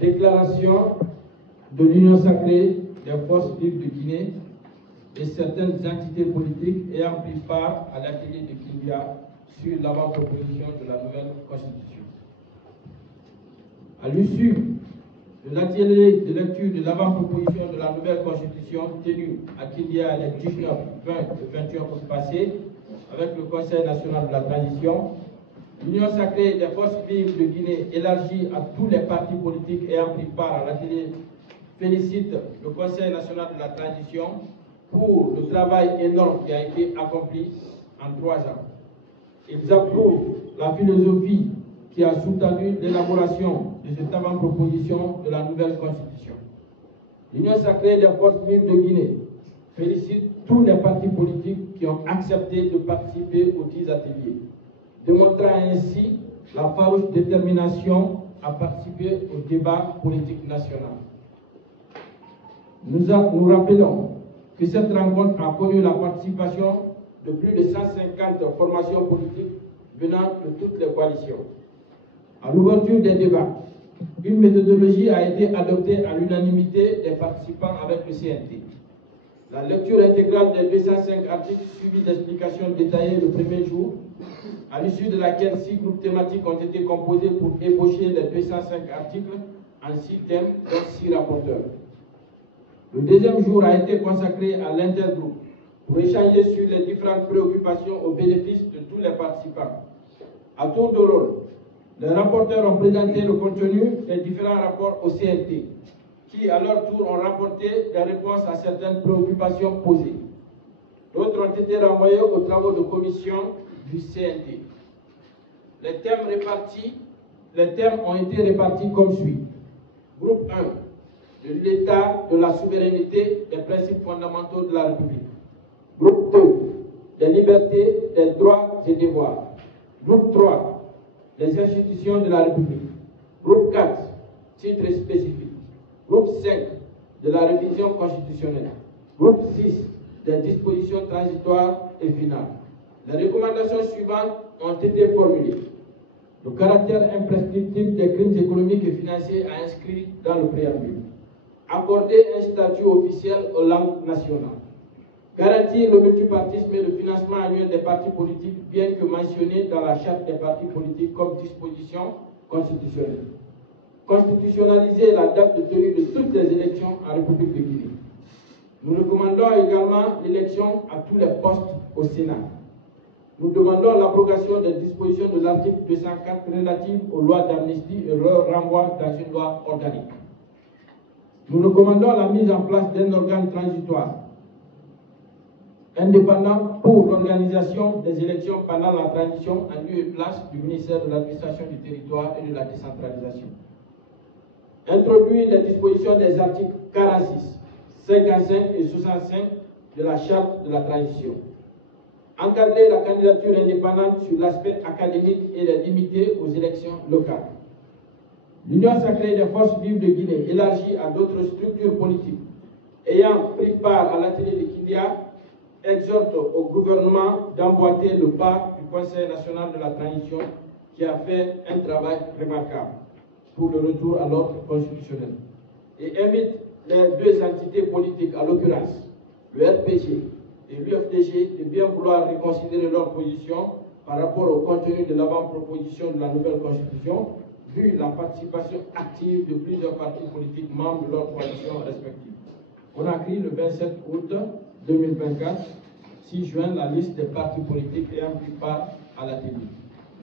déclaration de l'Union sacrée des forces vives de Guinée et certaines entités politiques ayant pris part à l'atelier de Kindia sur l'avant-proposition de la nouvelle Constitution. À l'issue de l'atelier de lecture de l'avant-proposition de la nouvelle Constitution tenu à Kindia les 19, 20 et 21 août passés avec le Conseil national de la transition, l'Union sacrée des forces vives de Guinée élargie à tous les partis politiques ayant pris part à l'atelier félicite le Conseil national de la transition pour le travail énorme qui a été accompli en 3 ans. Ils approuvent la philosophie qui a soutenu l'élaboration de cette avant-proposition de la nouvelle Constitution. L'Union sacrée des forces vives de Guinée félicite tous les partis politiques qui ont accepté de participer aux 10 ateliers, démontrant ainsi la farouche détermination à participer au débat politique national. Nous rappelons que cette rencontre a connu la participation de plus de 150 formations politiques venant de toutes les coalitions. À l'ouverture des débats, une méthodologie a été adoptée à l'unanimité des participants avec le CNT. La lecture intégrale des 205 articles suivie d'explications détaillées le premier jour, à l'issue de laquelle 6 groupes thématiques ont été composés pour ébaucher les 205 articles en 6 thèmes, dont 6 rapporteurs. Le deuxième jour a été consacré à l'intergroupe pour échanger sur les différentes préoccupations au bénéfice de tous les participants. À tour de rôle, les rapporteurs ont présenté le contenu des différents rapports au CNT, qui à leur tour ont rapporté des réponses à certaines préoccupations posées. D'autres ont été renvoyés aux travaux de commission du CNT. Les thèmes ont été répartis comme suit. Groupe 1, de l'État, de la souveraineté, des principes fondamentaux de la République. Groupe 2, des libertés, des droits et devoirs. Groupe 3, les institutions de la République. Groupe 4, titres spécifiques. Groupe 5, de la révision constitutionnelle. Groupe 6, des dispositions transitoires et finales. Les recommandations suivantes ont été formulées. Le caractère imprescriptible des crimes économiques et financiers à inscrit dans le préambule. Accorder un statut officiel aux langues nationales. Garantir le multipartisme et le financement annuel des partis politiques, bien que mentionné dans la charte des partis politiques comme disposition constitutionnelle. Constitutionnaliser la date de tenue de toutes les élections en République de Guinée. Nous recommandons également l'élection à tous les postes au Sénat. Nous demandons l'abrogation des dispositions de l'article 204 relatives aux lois d'amnistie et leur renvoi dans une loi organique. Nous recommandons la mise en place d'un organe transitoire indépendant pour l'organisation des élections pendant la transition en lieu et place du ministère de l'administration du territoire et de la décentralisation. Introduire les dispositions des articles 46, 55 et 65 de la charte de la transition. Encadrer la candidature indépendante sur l'aspect académique et les limiter aux élections locales. L'Union sacrée des forces vives de Guinée, élargie à d'autres structures politiques, ayant pris part à l'atelier de Kindia, exhorte au gouvernement d'emboîter le pas du Conseil national de la transition qui a fait un travail remarquable pour le retour à l'ordre constitutionnel et invite les 2 entités politiques, à l'occurrence le RPG et l'UFDG, de bien vouloir reconsidérer leur position par rapport au contenu de l'avant-proposition de la nouvelle Constitution, vu la participation active de plusieurs partis politiques membres de leur coalition respective. Conakry, le 27 août 2024, 6 juin, la liste des partis politiques ayant pris part à l'atelier.